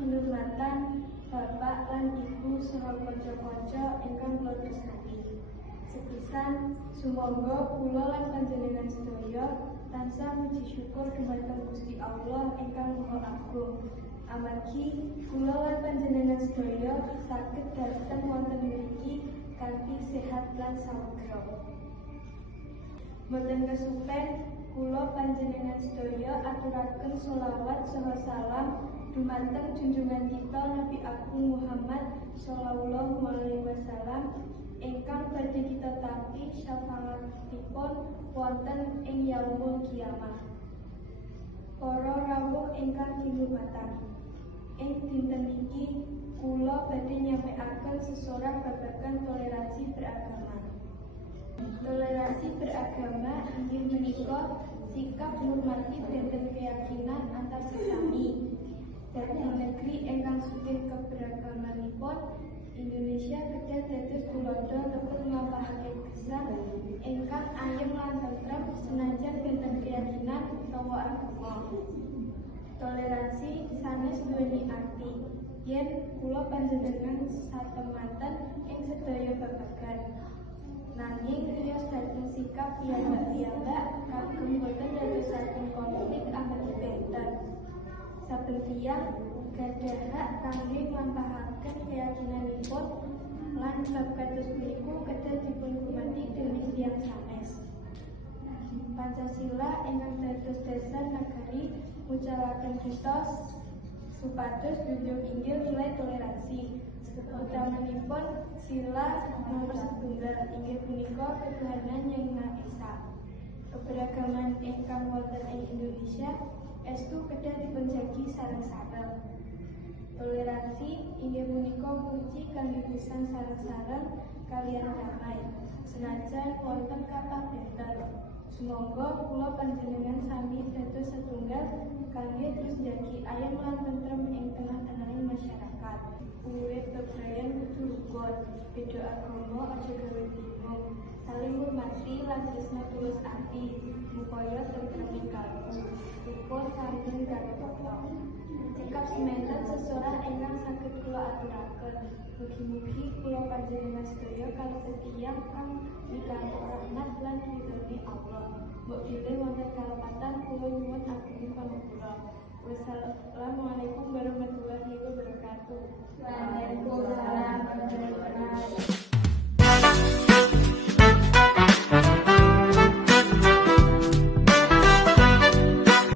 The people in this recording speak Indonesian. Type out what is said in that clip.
kinurmatan Bapak lan Ibu saha kanca-kanca ingkang kula tresnani. Sepisan sumangga kula lan panjenengan sedaya tansah puji syukur dumateng Gusti Allah ingkang Maha Agung. Amargi kula lan panjenengan sedaya saged dhateng wonten mriki kanthi sehat lan sawegra. Boten kesupen kula panjenengan sedaya aturaken sholawat saha salam dumateng junjungan kita Nabi Agung Muhammad sallallahu alaihi wasallam ingkang badhe kita tampi syafaatipun wonten ing yaumul kiamah. Para rawuh ingkang kinurmatan. Ing dinten iki kula badhe nyampaiaken sesorah babagan toleransi beragama. Toleransi beragama inggih menika sikap menghormati benten keyakinan Dados tulodo tepung nglampahake gesang ingkang ayem lan tentrem senajan benten keyakinan utawa agama. Toleransi sanes duweni arti yen kula panjenengan satematen ing sedaya babagan. Nanging krios dhateng sikap piyambak-piyambak kagem boten dadosaken konflik amargi benten. Saben tiyang gadah hak kangge nglampahaken keyakinanipun lan bab kados punika kedah dipun hormati dening tiyang sanes. Pancasila ingkang dados dasar nagari ngucalaken kita supados junjung inggil nilai toleransi. Utamanipun sila nomor setunggal inggih punika ketuhanan yang Maha Esa. Keberagaman ingkang wonten ing Indonesia estu kedah dipunjagi sareng-sareng. Toleransi inggih punika kunci kangge pisan sareng-sareng kaliyan damai. Senajan wonten kathah benten. Semoga kula panjenengan sami dados setunggal kangge terus njagi ayam lan tentrem ing tengah-tengahing masyarakat. Urip bebrayan kudu rukun, beda agama aja gawe bingung. Saling hormati lan tresna tulus ati, supaya tentrem ing kalbu. Rukun saling gawe Semanten sesorah ingkang saged kula aturaken. Mugi-mugi kula panjenengan sedaya kalebet tiyang kang mikantuk rahmat lan ridhone Allah. Mbok bilih wonten kalepatan kula nyuwun agung pangapura. Wassalamualaikum warahmatullahi